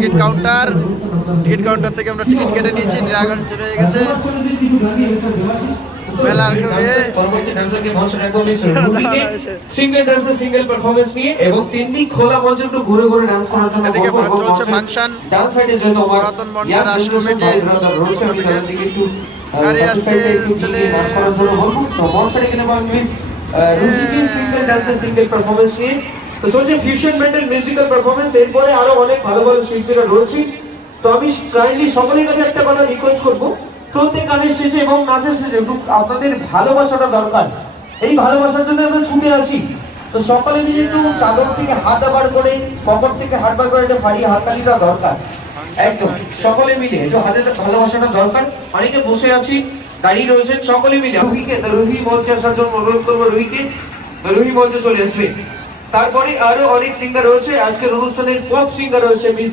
Ticket counter থেকে আমরা ticket কেটে নিয়েছি। ড্রাগন চলে গেছে মেলার সিঙ্গেল ডান্সার সিঙ্গেল পারফরম্যান্স নিয়ে এবং তিন দিক খোলা মঞ্চে একটু ঘুরে ঘুরে ডান্স করার জন্য এদিকে চলছে ফাংশন। ডান্স সাইডে যত পুরাতন মঞ্চের রাষ্ট্র কমিটি গাড়ি আসছে চলে মঞ্চে এখানে miss routine single dancer single performance নিয়ে তো চলছে ফিউশন মেটাল মিউজিক্যাল পারফরম্যান্স। এরপরে আরো অনেক ভালো ভালো শিল্পীরা রয়েছে। তো আমি কাইন্ডলি সকলের কাছে একটা কথা রিকোয়েস্ট করবো, প্রত্যেক গানের শেষে এবং নাচের শেষে একটু আপনাদের ভালোবাসাটা দরকার। এই ভালোবাসার জন্য আমরা ছুটে আসি। তো সকলে মিলে একটু চাদর থেকে হাত বার করে, কবর থেকে হাত বার করে একটা ভারী হাততালি দেওয়া দরকার। একদম সকলে মিলে একটু হাতে ভালোবাসাটা দরকার। অনেকে বসে আছি, দাঁড়িয়ে রয়েছেন, সকলে মিলে রুহি মঞ্চে আসার জন্য অনুরোধ করবো। রুহি মঞ্চে চলে আসবে। তারপরে আরো অনেক সিঙ্গার রয়েছে। আজকের অনুষ্ঠানের পপ সিঙ্গার রয়েছে মিস